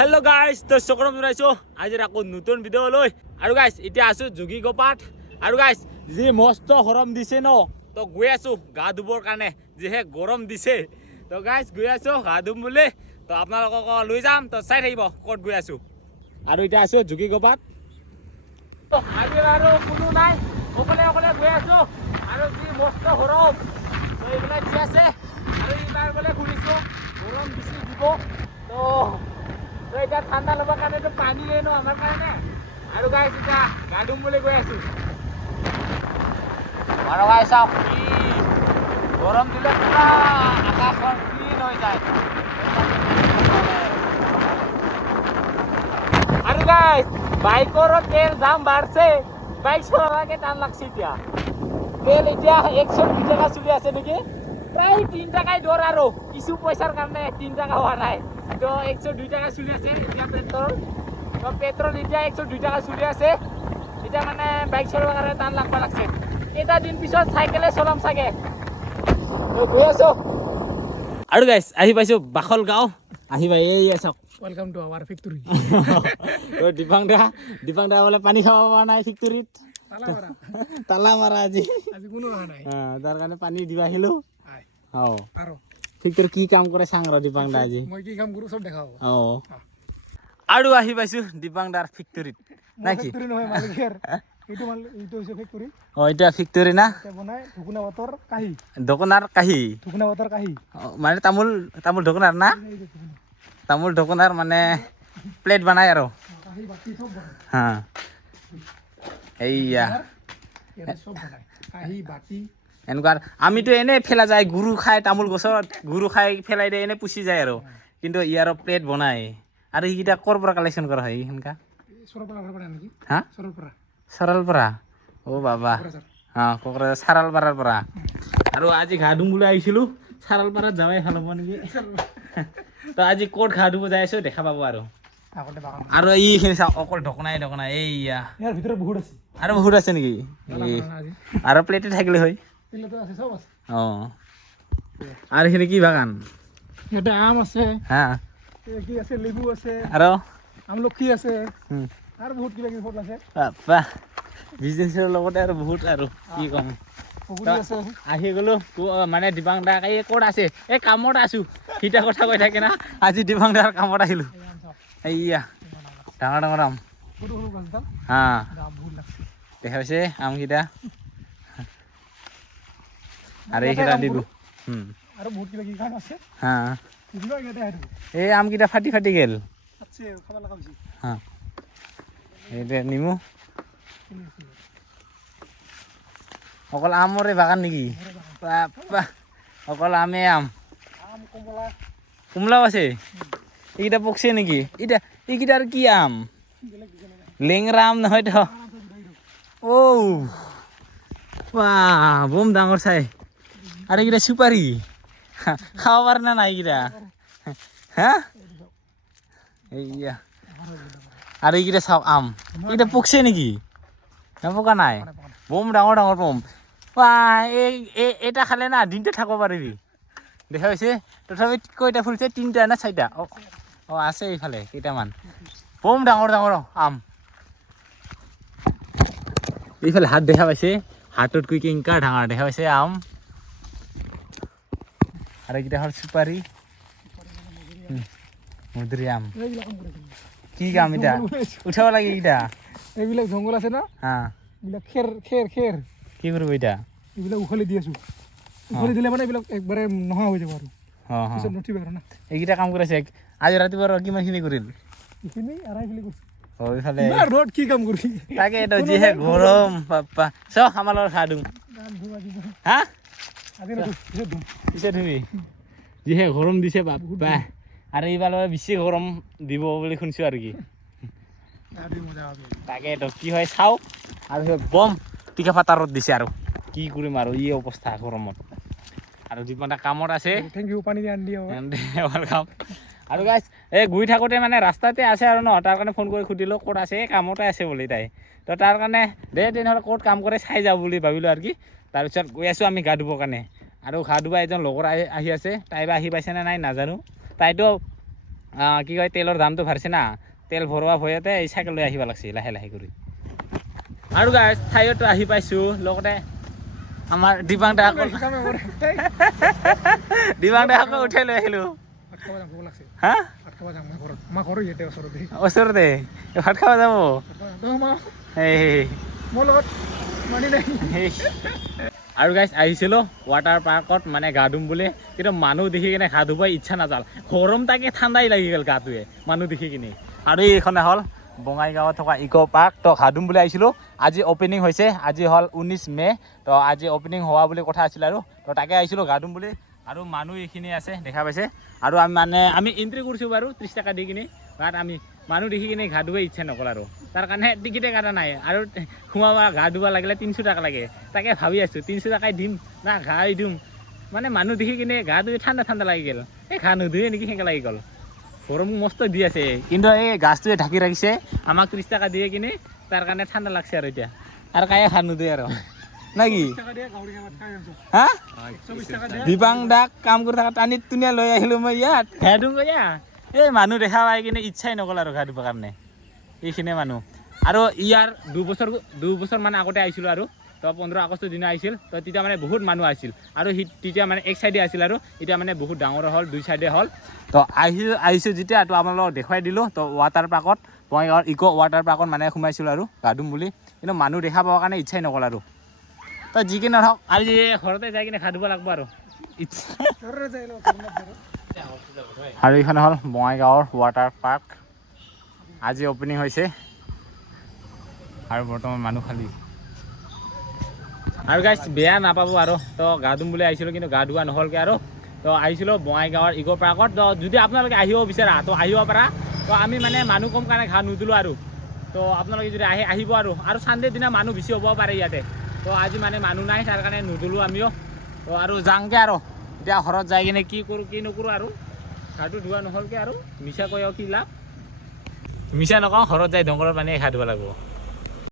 Hello guys, তো সকলম জনাইছো আজি আকৌ নতুন ভিডিও লৈ আৰু গাইস এতিয়া আছো যোগী গোপাট আৰু গাইস যি মস্ত গৰম দিছে ন তো গৈ আছো গা ধুবৰ কাৰণে যিহে গৰম দিছে তো গাইস গৈ আছো গা ধুম বুলি তো আপোনালোকক লৈ যাম তো চাই থাকিব ক'ত গৈ আছো আৰু এতিয়া আছো যোগী গোপাট তো আজি আৰু কোনো নাই অকলে অকলে গৈ আছো আৰু যি মস্ত গৰম তো এইবিলাক দি আছে আৰু ইবাৰ গলে ঘূৰিছো গৰম বেছি দিব তো এটা ঠান্ডা লবার কারণে তো পানি এনো আমার কারণে আর গাইস এটা গাডুম বলে গই আছি আর গাইস আপনি গরম দিলে পুরা আকাশ ক্লিন হয়ে যায় আর গাইস বাইকের তেল দাম বাড়ছে বাইক চালাকে টান লাগছে এতিয়া তেল এতিয়া 120 টাকা চলি আছে নাকি প্রায় 3 টাকায় দর আরো কিছু পয়সার কারণে 3 টাকা হওয়া নাই তো 102 টাকা চলি আছে এতিয়া পেট্রোল তো পেট্রোল এতিয়া 102 টাকা চলি আছে এটা মানে বাইক চলাবৰ কাৰণে টান লাগবা লাগছে এটা দিন পিছত সাইকেলে চলাম চাগে তো গৈ আছো আৰু গাইস আহি পাইছো বাখল গাঁও আহিবা এই চাওক ওয়েলকাম টু আওয়ার ফ্যাক্টরি তো দিপাং দা বলে পানী খাব পৰা নাই ফ্যাক্টৰিত তালা মাৰা আজি কোনো অহা নাই তাৰ কাৰণে পানী দিবা আহিলো আই অ আৰু ফ্যাক্টৰি কি কাম কৰে চাং ৰ দিপাং দা আজি মই কি কাম কৰো সব দেখাও অ আৰু আহি পাইছো দিপাং দাৰ ফ্যাক্টৰিত নাকি ফ্যাক্টৰি নহয় মালিকেৰ এইটো হৈছে ফ্যাক্টৰি অ এটা ফ্যাক্টৰি না এটা বনাই ঢুকুনা বতৰ কাহি দোকানাৰ কাহি ঢুকুনা বতৰ কাহি মানে তামোল দোকানাৰ না তামোল দোকানাৰ মানে প্লেট বনাই আৰু কাহি বাতি সব বনাই হা এইয়া এটা সব বনাই কাহি বাতি এনেকুৱা আমিতো এনে ফেলা যায় গুৰু খাই তামোল গছত গুৰু খাই ফেলাই দিয়ে এনে পুচি যায় আৰু কিন্তু ইয়াৰ প্লেট বনাই আৰু এইকেইটা ক'ৰ পৰা কালেকশ্যন কৰা হয় সেনেকা সৰলপাৰা পৰা নেকি হা সৰলপাৰা সৰলপাৰা অ বাবা হা কোকৰাঝাৰ সাৰালপাৰাৰ পৰা আৰু আজি ঘা ধুম বুলি আহিছিলোঁ সাৰালপাৰাত যাৱাই ভাল হ'ব নেকি তো আজি ক'ত ঘা ধুব যাই আছো দেখা পাব আৰু আগতে বাগান আৰু এইখিনি চাওক অকল ঢকনাই এইয়া ইয়াৰ ভিতৰত বহুত আছে আৰু বহুত আছে নেকি আৰু প্লেটে থাকিলে হয় পিলেটো আছে সব আছে অ আৰু এইখিনি কি বাগান ইয়াতে আম আছে হা কি আছে লেবু আছে আৰু আমলখি আছে আৰু বহুত কিবা কিবি ফল আছে বাপ্পা বিজনেছৰ লগতে আৰু বহুত আৰু কি ক'ম পুকুৰী আছে আহি গ'লো মানে দিপাং দা এই ক'ত আছে এই কামত আছো সিটা কথা কৈ থাকে না আজি দিপাং দাৰ কামত আহিলোঁ এইয়া ডাঙৰ ডাঙৰ আম সৰু সৰু গছডাল হা দাম বহুত লাগছে দেখা পাইছে আমকেইটা আৰু এইকেইটা দিলোঁ আৰু বহুত কিবা কিবি কাম আছে হা এইবিলাক ইয়াতে আহিব এই আমকেইটা ফাটি ফাটি গ'ল আছে খাব লগা হৈছে হা এইটো নিমু অকল আমৰে বাগান নেকি বাপ্পা অকল আমে আম আম কমলা কমলাও আছে এইকেইটা পকছে নেকি এতিয়া এইকেইটা আৰু কি আম লেঙৰা আম নহয়তো অ বাহ বম ডাঙৰ চাই আৰু এইকেইটা চুপাৰী খাব পাৰে না নাই এইকেইটা হা এইয়া আৰু এইকেইটা চাওক আম এইকেইটা পকছে নেকি নপকা নাই বম ডাঙৰ ডাঙৰ বম এটা খালে না দিনটো থাকিব পাৰিবি দেখা পাইছে তথাপি কেইটা ফুলিছে 3টা না 4টা অ আছে এইফালে কেইটামান বম ডাঙৰ ডাঙৰ আম এইফালে হাত দেখা পাইছে হাতত কৈ কেংকা ডাঙৰ দেখা পাইছে আম আৰু এইকেইটা হ'ল চুপাৰী মধুৰি আম কি কাম এটা উঠাব লাগে এইকেইটা এইবিলাক জংঘল আছে না হা এইবিলাক খেৰ কি কৰিব এতিয়া এইবিলাক উঘালি দি আছো উঘালি দিলে মানে এইবিলাক একবাৰে নোহোৱা হৈ যাব আৰু অঁ পিছত নুঠিব আৰু না এইকেইটা কাম কৰিছে আজি ৰাতিপুৱা কিমানখিনি কৰিল এইখিনি আঢ়াইখিনি কৰিছো এইফালে ৰ'দ কি কাম কৰি তাকে এইটো যিহে গৰম বাপ্পা চাওক আমাৰ লগত খা দিওঁ হা আজি পিছত ধুম পিছে তুমি যিহে গৰম দিছে বাপ্পা আৰু এইবাৰ বেছি গৰম দিব বুলি শুনিছোঁ আৰু কি তাকেতো কি হয় চাওঁ আৰু বম টিকা ফাটা ৰ'দ দিছে আৰু কি কৰিম আৰু এই অৱস্থা গৰমত আৰু যিমান কামত আছে থেংক ইউ পানী আনি দিয়ক ৱেলকাম আৰু গাইছ এই গৈ থাকোঁতে মানে ৰাস্তাতে আছে আৰু ন তাৰ কাৰণে ফোন কৰি সুধিলোঁ ক'ত আছে কামতে আছে বুলি তাই তো তাৰ কাৰণে তেনেহ'লে ক'ত কাম কৰে চাই যাওঁ বুলি ভাবিলোঁ আৰু কি তাৰপিছত গৈ আছোঁ আমি গা ধুবৰ কাৰণে আৰু গা ধুবা এজন লগৰ আহি আছে তাই বা আহি পাইছেনে নাই নাজানো তাইতো কি কয় তেলৰ দামটো বাঢ়িছে না তেল ভৰোৱা ভয়তে এই চাইকেল লৈ আহিব লাগছে লাহে লাহে কৰি আৰু গাইছ ঠাইতো আহি পাইছোঁ লগতে আমাৰ দিবাং দা আকৌ উঠাই লৈ আহিলোঁ হা ওচৰতে ভাত খাব যাব আৰু গাইছ আহিছিলোঁ ৱাটাৰ পাৰ্কত মানে গা ধুম বুলি কিন্তু মানুহ দেখি কিনে গা ধুব ইচ্ছা নাযাল গৰম তাকে ঠাণ্ডাই লাগি গ'ল গাটোৱে মানুহ দেখি কিনে আৰু এইখনে হ'ল বঙাইগাঁৱত থকা ইক' পাৰ্ক তো গা ধুম বুলি আহিছিলোঁ আজি অপেনিং হৈছে আজি হ'ল 19 মে তো আজি অপেনিং হোৱা বুলি কথা আছিল আৰু তো তাকে আহিছিলোঁ গা ধুম বুলি আৰু মানুহ এইখিনি আছে দেখা পাইছে আৰু আমি এণ্ট্ৰি কৰিছোঁ বাৰু 30 টকা দি কিনে বাট আমি মানুহ দেখি কিনে গা ধুব ইচ্ছা নকল আৰু তাৰ কাৰণে টিকেটে কাটা নাই আৰু সোমাব গা ধুব লাগিলে 300 টকা লাগে তাকে ভাবি আছোঁ 300 টকাই দিম না ঘাই দিম মানে মানুহ দেখি কিনে গা ধুই ঠাণ্ডা ঠাণ্ডা লাগি গ'ল এই ঘা নুধুৱে নেকি সেনেকৈ লাগি গ'ল গৰম মস্ত দি আছে কিন্তু এই গাছটোৱে ঢাকি ৰাখিছে আমাক 30 টকা দিয়ে কিনে তাৰ কাৰণে ঠাণ্ডা লাগছে আৰু এতিয়া আৰু কায়ে ঘা নুধুৱে আৰু নাকি হা দিবাং দাক কাম কৰি থকা টানিত টুনিয়া লৈ আহিলোঁ মই ইয়াত ঘা ধুম এই মানুহ দেখা পাই কিনে ইচ্ছাই নগ'ল আৰু ঘা ধুবৰ কাৰণে এইখিনিয়ে মানুহ আৰু ইয়াৰ দুবছৰ মানে আগতে আহিছিলোঁ আৰু তো 15 আগষ্টৰ দিনা আহিছিল তো তেতিয়া মানে বহুত মানুহ আহিছিল আৰু তেতিয়া মানে এক চাইডে আছিল আৰু এতিয়া মানে বহুত ডাঙৰ হ'ল দুই চাইডে হ'ল তো আহিছোঁ যেতিয়া তো আপোনালোকক দেখুৱাই দিলোঁ তো ৱাটাৰ পাৰ্কত বঙাইগাঁৱৰ ইক' ৱাটাৰ পাৰ্কত মানে সোমাইছিলোঁ আৰু গা ধুম বুলি কিন্তু মানুহ দেখা পোৱাৰ কাৰণে ইচ্ছাই নগ'ল আৰু তো যি কি নহওক আজি ঘৰতে যাই কিনে গা ধুব লাগিব আৰু আৰু এইখন হ'ল বঙাইগাঁৱৰ ৱাটাৰ পাৰ্ক আজি অপেনিং হৈছে আৰু বৰ্তমান মানুহ খালী আৰু গাইছ বেয়া নাপাব আৰু তো গা ধুম বুলি আহিছিলোঁ কিন্তু গা ধোৱা নহ'লগৈ আৰু তো আহিছিলোঁ বঙাইগাঁৱৰ ইক' পাৰ্কত তো যদি আপোনালোকে আহিব বিচাৰা তো আহিব পাৰা তো আমি মানে মানুহ কম কাৰণে ঘা নুধুলোঁ আৰু তো আপোনালোকে যদি আহিব আৰু চানডে দিনা মানুহ বেছি হ'ব পাৰে ইয়াতে তো আজি মানে মানুহ নাই তাৰ কাৰণে নুধুলোঁ আমিও তো আৰু যাওঁগৈ আৰু এতিয়া ঘৰত যাই কিনে কি কৰোঁ কি নকৰোঁ আৰু গাটো ধোৱা নহ'লগৈ আৰু মিছা কৈ কি লাভ মিছা নকওঁ ঘৰত যাই দংগলৰ পানীয়ে গা ধুব লাগিব